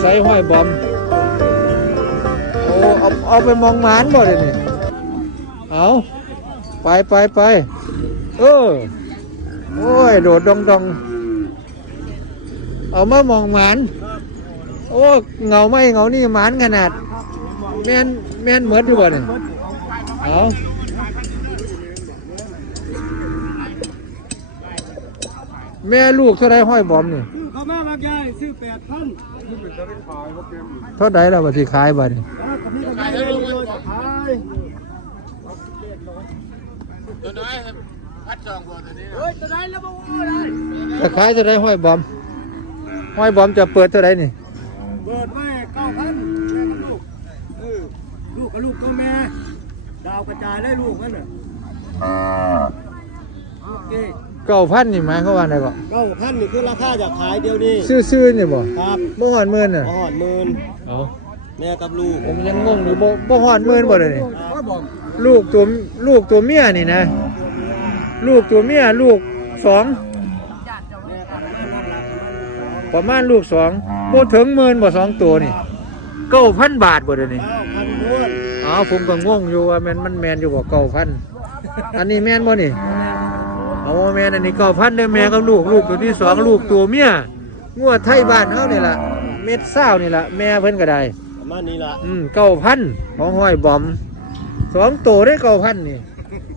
ใส่ห้อยบอม โอ้เอาเอาไปมองหมานบ่เดี๋ยวนี้เอาไปไปไปเออโอ้ย โดดดองดองเอามามองหมานโอ้เงาไม่เงานี่หมานขนาด แม่นแม่นเหมือนอยู่บ่เนี่ยเอาแม่ลูกเท่าไรห้อยบอมนี่เขามาบางยายซื้อแปดพัน เท่าไรเราบัสิขายบันี่ก็ได้เลยเลยขายตัวน้อยพัดสองตัวตัวนี้เฮ้ยจะได้แล้วบ่ได้จะขายเท่าไรห้อยบอม ห้อยบอมจะเปิดเท่าไรนี่ เปิดไว้เก้าพันแม่กับลูกเออลูกกับลูกตัวแม่ดาวกระจายเลยลูกนั่นน่ะโอเค เก้าพันนี่หมายเขามว่าอะไรบ่เก้าพันนี่คือราคาอยากขายเดียวนี้ซื้อๆนี่บ่ครับบ่หอดหมื่นน่ะหอดหมื่นเอาแม่กับลูกผมยังงงอยู่บ่บ่หอดหมื่นบ่เลยนี่ลูกตัวลูกตัวเมียนี่นะ ลูกตัวเมียลูกสองแม่กับแม่นั่นหลักมันสองประมาณลูกสองบ่ถึงหมื่นบ่สองตัวนี่เก้าพันบาทบ่เดี๋ยวนี้เก้าพันท้วนอ๋อผมก็งงอยู่ว่าแม่นมันแม่นอยู่บ่เก้าพันอันนี้แม่นบ่นี่ เอาแม่นอันนี้เก้าพันเด้อแม่กับลูกลูกตัวที่สองลูกตัวเมียงัวไทยบ้านเฮานี่ล่ะเม็ดเศร้านี่ล่ะแม่เพิ่นก็ได้ประมาณนี้ล่ะอืมเก้าพันของห้อยบอมสองตัวได้เก้าพันนี่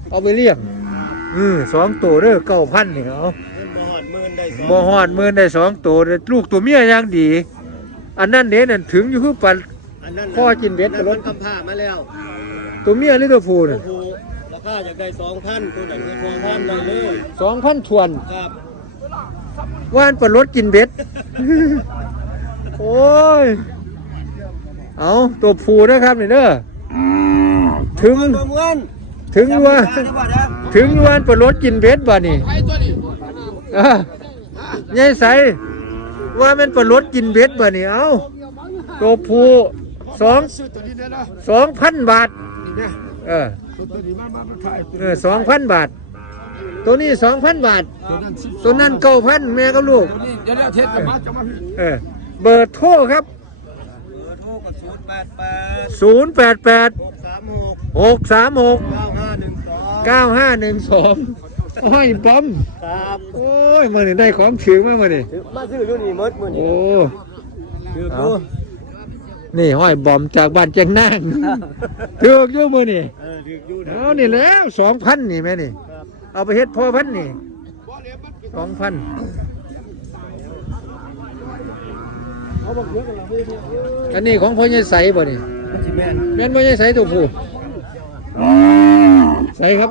เอาไปเลี้ยงอืมสองตัวเด้อเก้าพันนี่เอาเงินบ่หอดหมื่นได้สองบ่ฮอดหมื่นได้สองตัวเด้อลูกตัวเมียอย่างดี อันนั้นเด้นั่นถึงอยู่คือปันอันนั้นพ่อกินเบ็ดนั่นรมัถนกำผ้ามาแล้ว ตัวเมียหรือตัวผู้โอ้น่ะโหราคาอยากได้สองพันตัวไหนก็สองพันได้เลยสองพันทวนครับว่านปลารถกินเบ็ด โอ้ย เอาตัวผู้นะครับนี่เด้อถึงเบิ่งวันถึงว่าจำได้บ่นะถึงวันปลารถกินเบ็ดบ่นี่ไอ้ตัวนี้อะยายใสว่ามันปลารถกินเบ็ดบ่นี่เอาตัวผู้สองซื้อตัวนี้เนี่ยนะสองพันบาทนี่เนี่ยเออ ตัวตัวนี้มามามาขายเออสองพันบาท ตัวนี้สองพันบาทตัวนั้นสิบตัวนั้นเก้าพันแม่กับลูก ตัวนี้เดี๋ยวแล้วเทศจะมาจะมาพี่เออเบอร์โทรครับ เบอร์โทรกับศูนย์แปดแปดศูนย์แปดแปดหกสามหกหกสามหกเก้าห้าหนึ่งสองเก้าห้าหนึ่งสองโอ้ยบอม ครับโอ้ยมันนี่ได้ของถือมากมานี่ถือมาซื้ออยู่นี่หมดมื้อนี้โอ้ถือเอากู นี่ห้อยบอมจากบ้านแจงนางถือกอยู่มือนี่เออถืออยู่นะเอานี่แล้วสองพันนี่แม่นี่ครับเอาไปเฮ็ดพ่อพันนี่สองพันเอาบักเยอะกันแล้วพี่อันนี้ของพ่อใหญ่ใสบ่นี่มันสิแม่นแม่นพ่อใหญ่ใสตัวผู้ใสครับ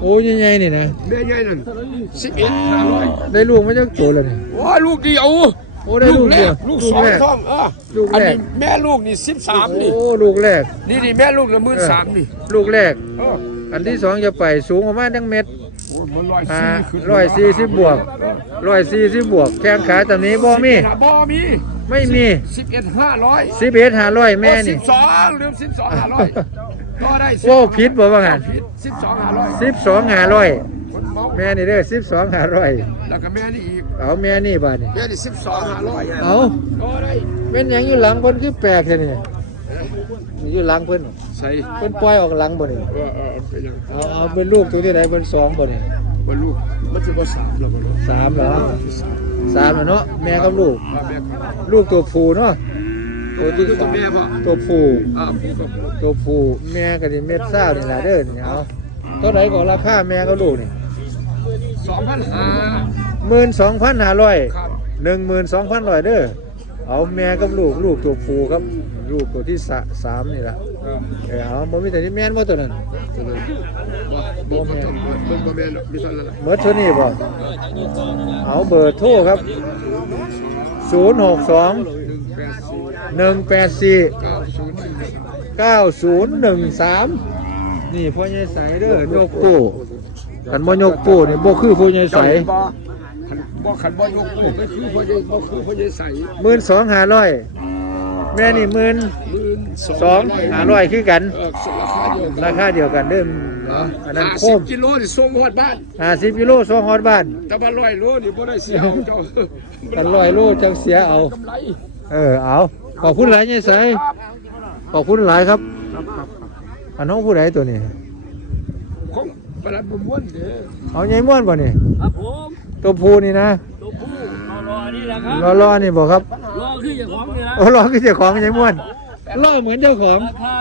โอ้ยใหญ่ๆนี่นะแม่ใหญ่นั่นสิบเอ็ดห้าร้อยได้ลูกมาจากตัวแล้วนี่ว้าลูกเดียวโอ้ ได้ลูกแรเดียวกลูกสองแรกท้องเออลูกอันแรกนี้แม่ลูกนี่สิบสามนี่ โอ้ลูกแรกนี่นี่แม่ลูกละหมื่นสามนี่ลูกแรก เอออันที่สองจะไปสูงประมาณตั้งเม็ดโอ้ยมันร้อยอ่าสี่ขึ้นร้อยสี่สิบบวกร้อยสี่สิบบวกแข้งขาตอนนี้บ่มี บ่มีไม่มีสิบเอ็ดห้าร้อยสิบเอ็ดห้าร้อยแม่สินี่ บสองลืมสิบสองห้าร้อยก็ได้โว้ผิดบ่ว่างั้นผิดสิบสองห้าร้อยสิบสองห้าร้อยคนเมาแม่นี่เด้อสิบสองห้าร้อยแล้วก็แม่นี่อีกเอาแม่นี่บาดนี่แม่นี่สิบสองห้าร้อยเอาก็ได้เป็นหยังอยู่หลังเพิ่นคือแปลกแท้นี่นี่อยู่หลังเพิ่นใส่เพิ่นปล่อยออกหลังบ่นี่เออเออเป็นยังเอาเอาเป็นลูกตัวที่ไหนเป็นสองบ่นี่บรรลุมันจะบ่สามแล้วบ่รู้สามเหรอสามแล้วเนาะแม่กับลูกอ่าแม่ครับลูกตัวผู้เนาะตัวที่คือสตัอวงแม่ป่ะตัวผู้อ่าผู้กับตัวผู้แม่ก็นี่เม็ดซ่าวนี่ล่ะเด้อนี่เอาเท่าไหร่ก็ราคาแม่กับลูกนี่ สองพันห้า12,500ครับ12,100เด้อเอาแม่กับลูกลูกตัวผู้ครับลูกตัวที่สะสามนี่ล่ะเออเออเอาบ่มีแต่ที่แม่นบ่ตัวนั้นตัวนั้นบ่บ่บ่ต้องบ่บ่แม่นมีเท่านั้นแหละหมดเท่านี้บ่เอาเบอร์โทรครับ062หนึ่งแปดสี่184เก้าศูนย์หนึ่ง9013นี่พ่อใหญ่ใสเด้อยกปู คันบ่ยกปูนี่บ่คือพ่อใหญ่ใสบ่ขันบ่ขันบ่ยกปูก็คือพ่อใหญ่บ่คือพ่อใหญ่ใส่12,500แม่นี่หมื่นหมื่นสองหาร้อยคือกันเออราคาเดียวกันราคาเดียวกันเด้อเนาะอันนั้นห้าโคสิบมกิโลนี่ส่งฮอดบ้านห้าสิบกิโลสองฮอดบ้าน แต่ว่าร้อยโลนี่บ่ได้เสียเอาเจ้ากันร้อยโลจังเสียเอากำไรเออเอาขอบคุณหลายยายสายขอบคุณหลายครับครับครับอันน้องผู้ใดตัวนี้ของ ประหลัดบุญม้วนเด้อเอายายม่วนบ่นี่ครับผมตัวผู้นี่นะตัวผู้รอรอนี่แหละครับรอรอนี่บอกครับรอขึ้นอย่างของนี่นะโอ้รอคือเจ้าของยายม่วนรอเหมือนเจ้าของราคา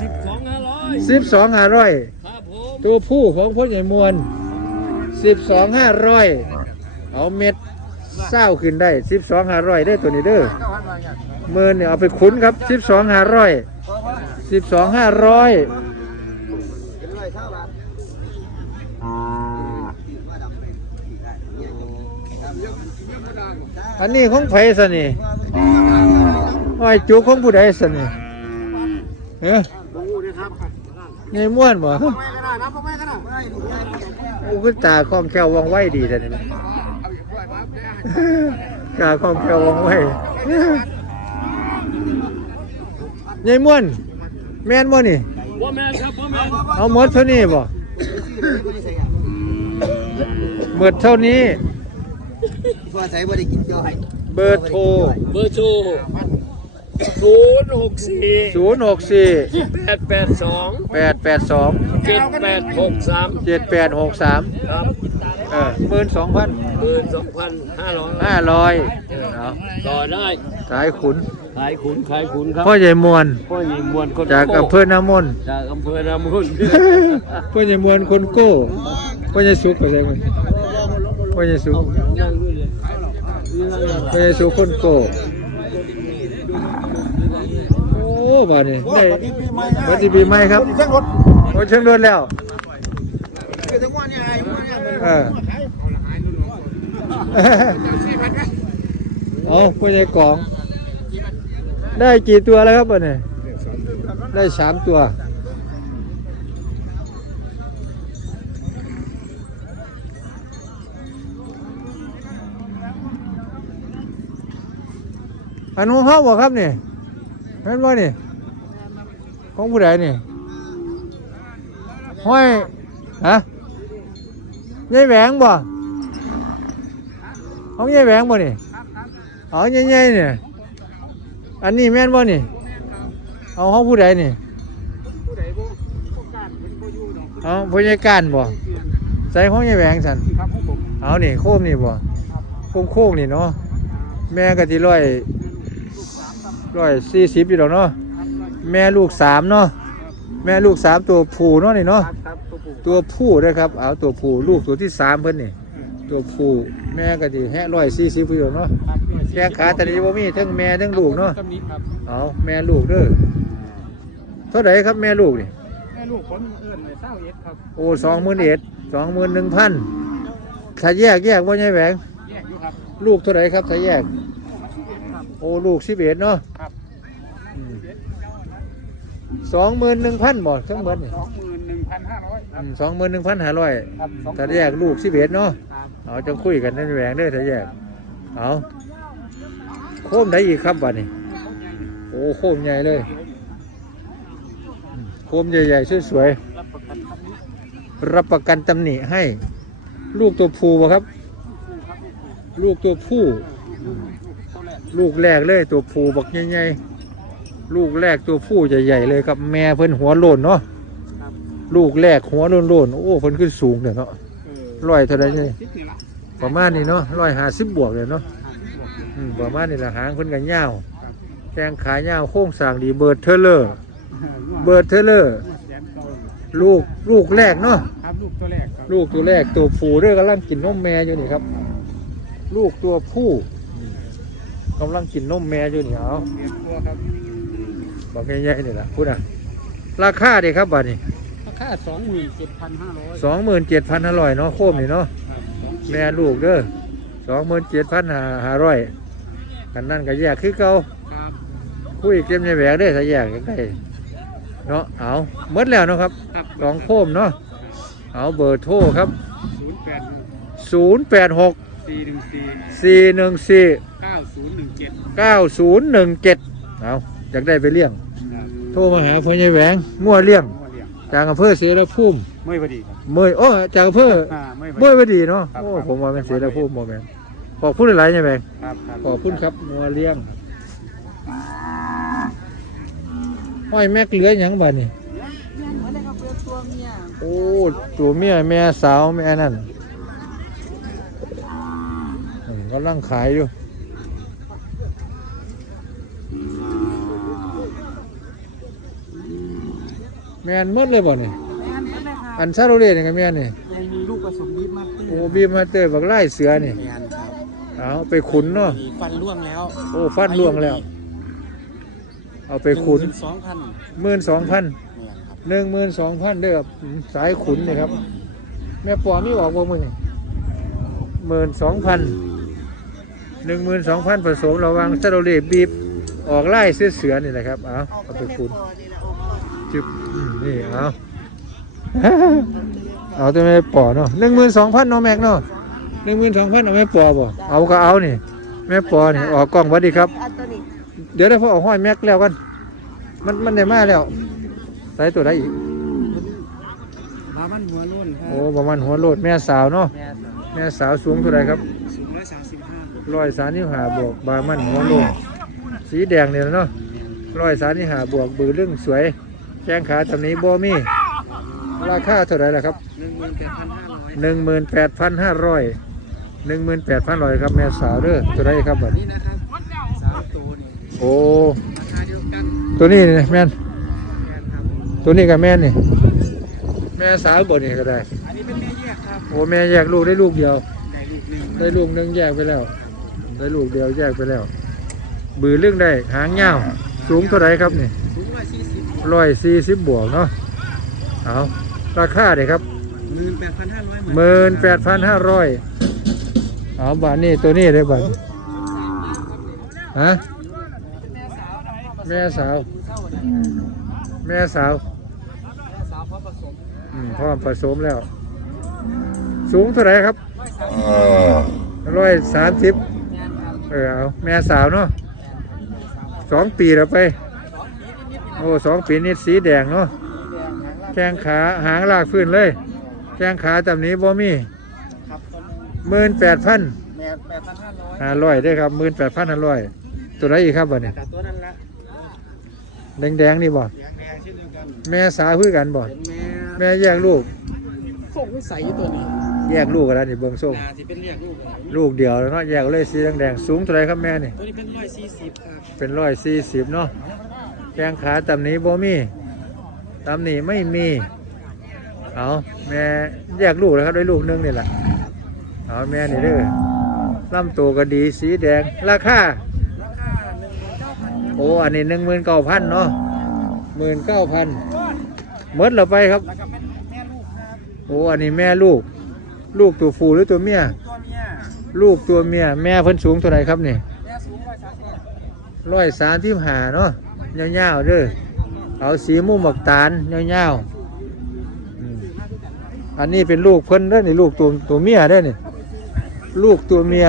สิบสองห้าร้อยสิบสองห้าร้อยครับผมตัวผู้ของพ่อใหญ่มวลสิบสองห้าร้อยเอาเม็ดเศร้าขึ้นได้สิบสองห้าร้อยได้ตัวนี้เด้อเมินเนี่ยเอาไปคุ้นครับสิบสองห้าร้อยสิบสองห้าร้อย อันนี้ของไผสนี่ห้อยจุกของผู้ใดสนี่เฮ้ยดูนยม่วนบ่ไม่ก็ได้นะไม่ก็ได้โอ้ก็ตาคล่องแคล่วว่องไวดีแต่นี่ตาคล่องแคล่วว่องไวยายม่วนแม่นบ่นี่พ่อแม่ครับพ่อแม่เอาหมดเท่านี้บ่หมดเท่านี้ ว่าใส่บ่ได้กินย่อยเบอร์โทร เบอร์โทรศูนย์หกสี่064แปดแปดสอง882 เจ็ดแปดหกสาม7863ครับเออ12,500หมื่นสองพันห้าร้อยเอาต่อได้สายขุน ขายขุนขายขุนครับพ่อใหญ่มวลพ่อใหญ่มวลคนจากโก้อำเภอน้ำมนต์จากอำเภอนามุนพ่อใหญ่มวลคนโก้พ่อใหญ่สุกก็ใช่ไหมพ่อใหญ่สุก นั่งด้วย เลยพ่อใหญ่สุคนโก้โอ้บาดนี้ได้วันที่ปีใหม่ครับโอ้เชิงโดนแล้วเออเอาพ่อใหญ่อง ได้กี่ตัวแล้วครับบัดนี้ได้สามตัว อันของเขาบ่ครับนี่เห็นบ่นี่ของผู้ใดนี่ห้อยฮะยายแหวงบ่ของยายแหวงบ่นี่เอาใหญ่ๆนี่อันนี้แม่นบ่นี่เอาของผู้ใดนี่เอาผู้ใหญ่การบ่ใส่ของยายแหวงสันเอานี่โคมนี่บ่โคมโค้งๆนี่เนาะแม่ก็สิร้อย ร้อยสี่สิบอยู่ดอกเนาะแม่ลูกสามเนาะแม่ลูกสามตัวผู้เนาะนี่เนาะตัวผู้ด้วยครับเอาตัวผู้ลูกตัวที่สามเพิ่นนี่ตัวผู้แม่ก็ดีแฮะร้อยสี่สิบอยู่ดอกเนาะแข้งขาตอนนี้บ่มีทั้งแม่ทั้งลูกเนาะเอาแม่ลูกเด้อเท่าไหร่ครับแม่ลูกนี่แม่ลูกคนเอื้อนเลยเศร้าเอ็ดครับโอ้สองหมื่นเอ็ดสองหมื่นหนึ่งพันถ้าแยกแยกว่าไงแหวงแยกอยู่ครับลูกเท่าไหร่ครับถ้าแยก โอ้ลูกสิบเอ็ดเนาะครับสองหมื่นหนึ่งพันบ่ทั้งหมดนี่สองหมื่นหนึ่งพันห้าร้อยครับสองหมื่นหนึ่งพันห้าร้อยครับสองถ้าแยกลูกสิบเอ็ดเนาะครับเอาจะคุยกันนั่นแหวงเด้อถ้าแยกเอาโคมไหนอีกครับบัดนี้โอ้โคมใหญ่เลยอืมโคมใหญ่ๆสวยรับประกันคำนี้ๆรับประกันตำหนิให้ ลูกตัวผู้บ่ครับ ลูกตัวผู้อืม ลูกแรกเลยตัวผู้บักใหญ่ๆลูกแรกตัวผู้ใหญ่ๆเลยครับ แม่เพิ่นหัวโลนเนาะครับลูกแรกหัวโลนๆโอ้เพิ่นขึ้นสูงเด้อเนาะเออร้อยเท่าไหรนี่ทิศนี่ละประมาณนี้เนาะร้อยห้าสิบบวกเลยเนาะอืมประมาณนี้ละหางเพิ่นกันยาวแข้งขายาวโค้งสร้างดีเบิร์ดเทเลอร์ เบิร์ดเทเลอร์แสนเก่าลูกลูกแรกเนาะครับลูกตัวแรกครับลูกตัวแรกตัวผู้เด้อกำลังกินนมแม่อยู่นี่ครับ ลูกตัวผู้อืม กำลังกินนมแม่อยู่นี่เอาเรียนตัวครับบอกง่ายๆนี่แหละพูดอะ ราคาเด็ครับบัดนี้ราคาสองหมื่นเจ็ดพันห้าร้อยสองหมื่นเจ็ดพันห้าร้อยเนาะโคมนี่เนาะครับสองแม่ลูกเด้อสองหมื่นเจ็ดพันห้าร้อยกันนั่นก็แยกคือเก่าครับคุยเกมในแหวกได้อถ้าแยกกันได้เนาะเอาหมดแล้วเนาะครับครับสองโคมเนาะเอาเบอร์โทรครับศูนย์แปดหก0 8 6สี่หนึ่งสี่ 4 1 4เก้าศูนย์หนึ่งเจ็ด9 0 1 7เอาอยากได้ไปเลี้ยงครับโทรมาหาพ่อใหญ่แหวงงัวเลี้ยงหัวเลี้ยง จากอำเภอเสรภูมิไม่พอดีครับเมยโอ้จากอำเภออ่าไม่พอเมื่อดีไม่ดีเนาะครับ โอ้ครับผมว่าเป็นเสรภูมิบ่แม่นขอบคุณหลายๆใหญ่แหวง ครับครับขอบคุณครับงัวเลี้ยงห้อยแม็กเหลือหยังบัดนี่โอ้ตัวเมียแม่สาวแม่นั่นอืมกำลังขายอยู่ แม่นหมดเลยบ่นี่อันซาโรเล่นี่ก็แม่นนี่ยังมีลูกผสมบีบมากขึ้นโอ้บีมาเตอร์บักไล่เสือนี่แมนครับเอาไปขุนเนาะมีฟันร่วงแล้วโอ้ฟันล่วงแล้ว เอาไปขุนสองพันหมื่นสองพันแมนครับหนึ่งหมื่นสองพันเด้อครับอืมสายขุนนี่ครับ แม่ปอมีบอกว่ามึงหมื่นสองพันหนึ่งหมื่นสองพันผสมระหวังซาโรเลบีบออกไล่เสื้อเสือนี่แหละครับเอาเอาไปขุนจึบอืม นี่เอาเอาตัวแม่ปอเนาะหนึ่งหมื่นสองพันเนาะแม็กเนาะหนึ่งหมื่นสองพันเอาแม่ปอบ่เอาก็เอานี่แม่ปอนี่ออกกล้องหวัดดีครับอันตัวนี้เดี๋ยวได้พอเอาห้อยแม็กแล้วกัน มันมันได้มาแล้วใส่ตัวได้อีกบามันหัวโล้นครัโอ้ประมาณหัวโลดแม่สาวเนาะแมนครับแม่สาวสูงเท่าไหรครับสูงร้อยสามสิบห้าร้อยสามสิบห้าบวกบามันหัวโลดสีแดงเนี่ยเนาะร้อยสามสิบห้าบวกบือเรื่องสวย แข้งขาทำนี้โบมี่ราคาเท่าไหรล่ะครับหนึ่งหมื่นแปดพันห้าร้อยหนึ่งหมื่นแปดพันหนึ่งหมื่นแปดพันร้อยครับแม่สาวเด้อตัวใดครับบัดนี่นะครับสาตัวนี่โอ้ราคาเดียวกันตัวนี้นี่แม่นตัวนี้กับแม่นนี่ แม่สาวบนนี่ก็ได้ อันนี้เป็นแม่แยกครับโอ้แม่แยกลูกได้ลูกเดียว ได้ลูกหนึ่งได้ลูกหนึงแยกไปแล้ว ได้ลูกเดียวแยกไปแล้ว บือเรื่องได้หางยาวสูงเท่าไหรครับนี่สูงร้อยสี่สิ ร้อยสี่สิบบวกเนาะเอาราคาเด็ครับหมื่นแปดพันห้าร้อยหมื่นแปดพันห้าร้อยเอาบาทนี่ตัวนี้เลยบาทฮะแม่สาว แม่สาวสาวพร้อมผสมอืมพร้อมผสมแล้ว สูงเท่าไหรครับร้อยสามสิบแมนครับเออเอาแม่สาวเนาะสองปีแล้วไป โอ้สองปีนิดสีแดงเนาะแข้งขาหางลากพื้นเลย แข้งขาตำนี้บ่มีครับตอนหมื่นแปดพันแมนแปดพันห้าร้อยห้าร้อยได้ครับหมื่นแปดพันห้าร้อยตัวไหนอีกครับบ่เนี่ยกับตัวนั้นละแดงแดงๆนี่บ่แดงแดงเช่นเดียวกันแม่สาวคือกันบ่เป็นแม่แม่แยกลูกโคกนิสัยตัวนี้แยกลูกกันแล้วนี่เบิ่งส้มนาที่เป็นเรียกลูกอะไรลูกเดียวแล้วเนาะแยกเลยสีแดงแดงๆสูงเท่าไหรครับแม่นี่ตัวนี้เป็นร้อยสี่สิบครับเป็นร้อยสี่สิบเนาะแข้งขาตำนี้บ่มีตำนี้ไม่มี เอาแม่แยกลูกแล้วครับได้ลูกหนึงนี่แหละเอาแม่นี่เด้อลำตัวก็ดีสีแดง ราคาโอ้อันนี้หนึ่งหมื่นเก้าพันเนาะหมื่นเก้าพันเมดเราไปครับแล้วก็เป็นแม่ลูกครับโอ้อันนี้แม่ลูก ลูกตัวฟูหรือตัวเมียลูกตัวเมียแม่เพิ่นสูงเท่าไหรครับนี่ร้อยสามสิบร้อยสามที่หาเนาะ เงาวๆเด้อเอาสีมุมบักตาลเงาวๆอืมอันนี้เป็นลูกเพิ่นเด้อนี่ลูกตัวตัวเมียเด้อนี่ลูกตัวเมีย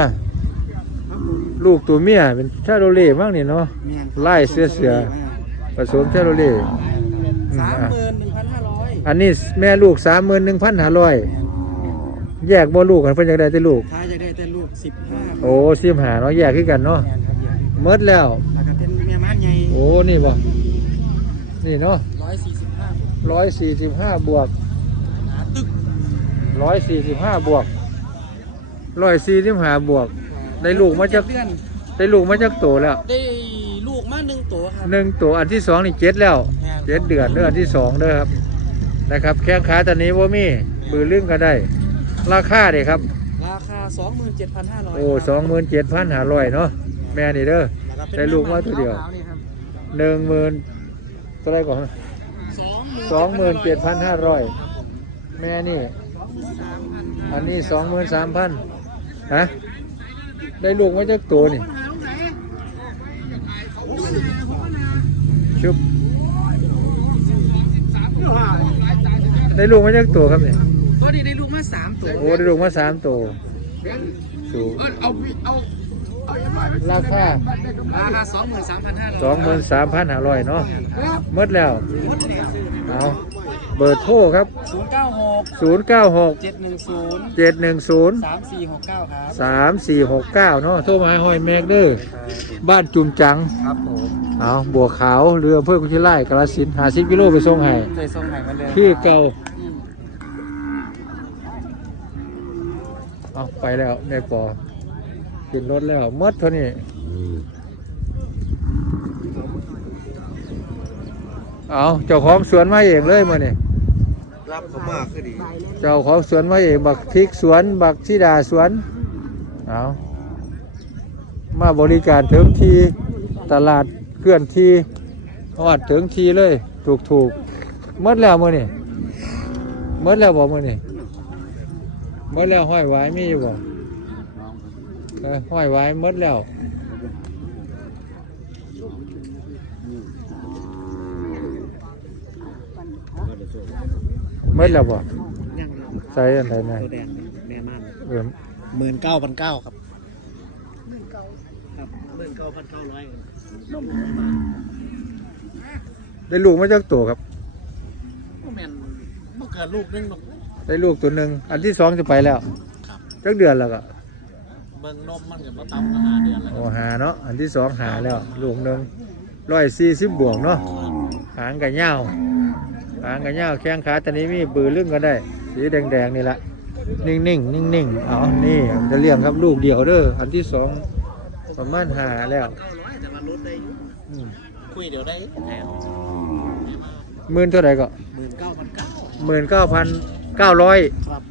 ลูกตัวเมียเป็นชาโรเล่มั้งนี่เนาะไล่เสือเสือผสมชาโรเล่สามหมื่นหนึ่งพันห้าร้อยอันนี้แม่ลูกสามหมื่นหนึ่งพันห้าร้อยแยกบ่ลูกกันเพิ่นอยากได้แต่ลูกถ้าจะได้แต่ลูกสิบห้าโอ้สิบหาเนาะแยกขึ้นกันเนาะแม่ครับเมดแล้ว อ้นี่บ่นี่เนาะร้อยสี่สิบห้าร้อยสี่สิบห้าบวกตึกร้อยสี่สิบห้าบวกร้อยสี่สิบห้าบวก ได้ลูกมาจากเดือนได้ลูกมาจากโตแล้ว ได้ลูกมาหนึ่งตัวครับหนึ่งตัวอันที่สองนี่เจ็ดแล้วเจ็ดเดือนเดือนอันที่สองเด้อครับนะครับ แข้งขาตอนนี้ว่ามีบือลึงก็ได้ ราคาเด้ครับ ราคาสองหมื่นเจ็ดพันห้าร้อยโอ้สองหมื่นเจ็ดพันห้าร้อยเนาะแม่นี่เด้อได้ลูกมาตัวเดียว หนึ่งหมื่นเท่าไหรก่อนสองหมื่นเจ็ดพันห้าร้อยแม่นี่ อันนี้สองหมื่นสามพันฮะได้ลูกมาจากตัวนี่ ชุบ ได้ลูกมาจากตัวครับเนี่ยก็ดีได้ลูกมาสามตัว โอ้ได้ลูกมาสามตัวสูงเอาเอา ราคาราคาสองหมื่นสามพันห้าร้อยสองหมื่นสามพันห้าร้อยเนาะหมดแล้วหมดแล้วเอาเบอร์โทรครับศูนย์เก้าหกศูนย์เก้าหกเจ็ดหนึ่งศูนย์เจ็ดหนึ่งศูนย์สามสี่หกเก้าครับสามสี่หกเก้าเนาะโทรมาให้หอยแมกเด้อบ้านจุมจังครับผมเอาบัวขาวเรืออำเพื่อกุชิไล่กระสินหาสิบกิโลไปส่งให้เคยส่งให้มาเลยที่เก่าเอาไปแล้วในปอ ขึ้นรถแล้วหมดเท่านี้เอาเจ้าของสวนมาเองเลยมาเนี่ยรับเขามากก็ดีเจ้าของสวนมาเองบักพริกสวน บักชิดาสวนเอามาบริการถึงทีตลาดเคลื่อนทีทอดถึงทีเลย ถูกถูกๆหมดแล้วมื่อนี่หมดแล้วบ่มื่อนี่หมดแล้วห้อยไว้มีอยู่บ่เออ ห้อยไว้หมดแล้วหมดแล้วบ่ยังใส่อันไหนไหนตัวแดงแม่ม่านเออหมื่นเก้าพันเก้าครับครับหมื่นเก้าพันเก้าร้อยได้ลูกมาจากตัวครับแม่นเมื่อเกิดลูกนึงได้ลูกตัวหนึ่งอันที่สองจะไปแล้วครับจักเดือนแล้วก็ เบิ่งนมมันกับมาตำมาหาเดือนแล้วโอ้หาเนาะอันที่สองหาแล้วลูกหนึ่งร้อยสี่สิบบวกเนาะหางกับเหย้าหางกับเหย้าแข้งขาตอนนี้มีบือลึ่งก็ได้ สีแดงๆนี่ละนิ่งๆนิ่งๆเอานี่จะเลี้ยงครับลูกเดียวเด้ออันที่สองประมาณหาแล้วเก้าร้อยแต่ว่าลดได้อยู่อืมคุยเดี๋ยวได้แถวหมื่นเท่าไหร่ก็หมื่นเก้าพันเก้าหมื่นเก้าพันเก้าร้อยครับผม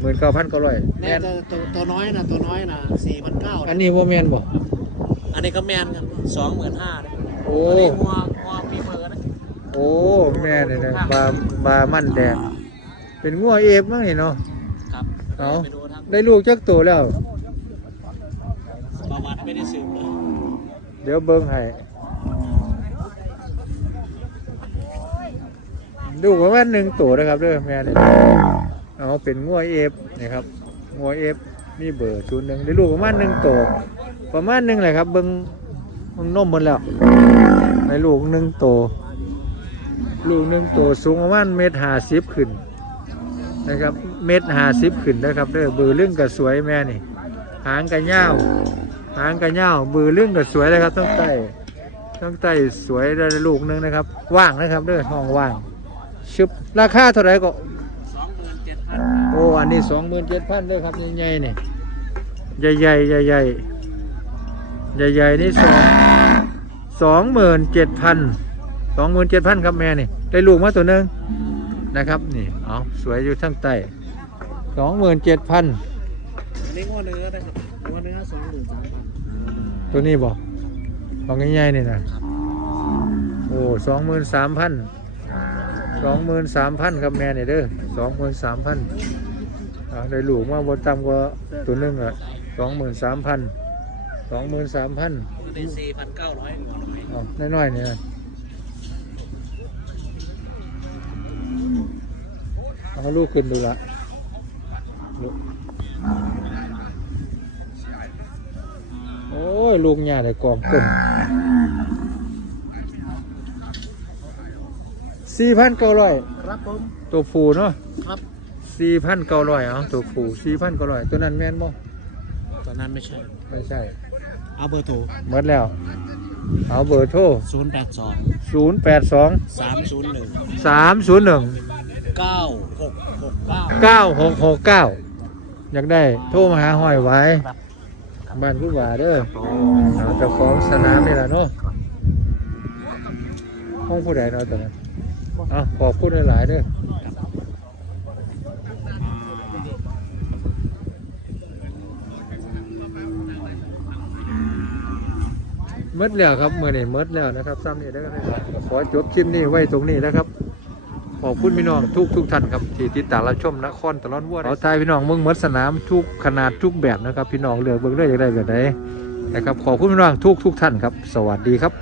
หมื่นเก้าพันเก้าร้อยแม่ตัวตัวตัวน้อยนะตัวน้อยนะสี่พันเก้าอันนี้ว่าแมนบ่อันนี้ก็แมนครับสองหมื่นห้าโอ้ อันนี้งัวงัวปีเบอร์นะโอ้แม่เนี่ยนะบาบามั่นแดงเป็นงัวเอฟมั้งนี่เนาะ ครับเอา ไปดูทั้งได้ลูกจักตัวแล้ว ประวัติไม่ได้สืบเลยเดี๋ยวเบิ้งให้ดูประมาณหนึ่งตัวนะครับเด้อแม่เนี่ย เอาเป็นงัวเอฟนี่ครับงัวเอฟมีเบอร์ศูนย์หนึ่งได้ลูกประมาณหนึ่งตัวประมาณหนึ่งเลยครับเบิ้งเบิ้งนมหมดแล้วได้ลูกหนึ่งตัวลูกหนึ่งตัวสูงประมาณเมตรห้าสิบขึ้นนะครับเมตรห้าสิบขึ้นนะครับเด้อเบอร์ลึงก็สวยแม่นี่หางก็ยาหางกระเหย้าบือเรื่องก็สวยเลยครับต้องไต่ต้องไต่สวยได้ลูกหนึงนะครับ ว่างนะครับเด้อห้องว่างชึบราคาเท่าไหร่ก็ โอ้อันนี้สองหมื่นเจ็ดพันด้วยครับใหญ่ๆนี่ใหญ่ใหญ่ใหญ่ใหญ่ใหญ่ใหญ่ๆนี่สองสองหมื่นเจ็ดพันสองหมื่นเจ็ดพันครับแม่นี่ได้ลูกมาตัวหนึ่งนะครับนี่เอาสวยอยู่ทั้งใต้สองหมื่นเจ็ดพันอันนี้งัวเนื้อนะครับงัวเนื้อสองหมื่นสามพันตัวนี้บอกของง่ายๆนี่นะโอ้สองหมื่นสามพัน สองหมื่นสามพันครับแม่เนี่ยเด้อสองหมื่นสามพันได้ลูกมาบนต่ำกว่าตัวหนึงอะสองหมื่นสามพันสองหมื่นสามพันได้สี่พันเก้าร้อยงัวน้อยอ๋อน้อยๆนี่นะเอาลูกขึ้นดูละลูกโอ้ย ลูกหญ้าได้กองขึ้น สี่พันเก้าร้อยครับผม ตัวฟูเนาะครับสี่พันเก้าร้อยเอาตัวฟูสี่พันเก้าร้อยตัวนั้นแม่นบ่ตอนนั้นไม่ใช่ ไม่ใช่เอาเบอร์โทรหมดแล้ว เอาเบอร์โทรศูนย์แปดสองศูนย์แปดสองสามศูนย์หนึ่งสามศูนย์หนึ่งเก้าหกหกเก้าเก้าหกหกเก้าอยากได้โทรมาหาหอยไว้ครับบ้านผู้ว่าเด้อเอาเจ้าของสนามนี่แหละเนาะห้องผู้ใดเนาะตอนนั้นเอาขอบคุณหลายๆเด้อหมดแล้วครับเมื่อนี้มดแล้วนะครับซ้ำนี่แล้วก็ได้ครับขอจบคลิปนี้ไว้ตรงนี้นะครับขอบคุณพี่น้องทุกทุกท่านครับที่ติดตามรับชมนครตลอดวัวขอทายพี่น้องเมืองมดสนามทุกขนาดทุกแบบนะครับ พี่น้องเลือกเบิ่งได้อย่างไรแบบไหนนะครับขอบคุณพี่น้องทุกทุกท่านครับ สวัสดีครับ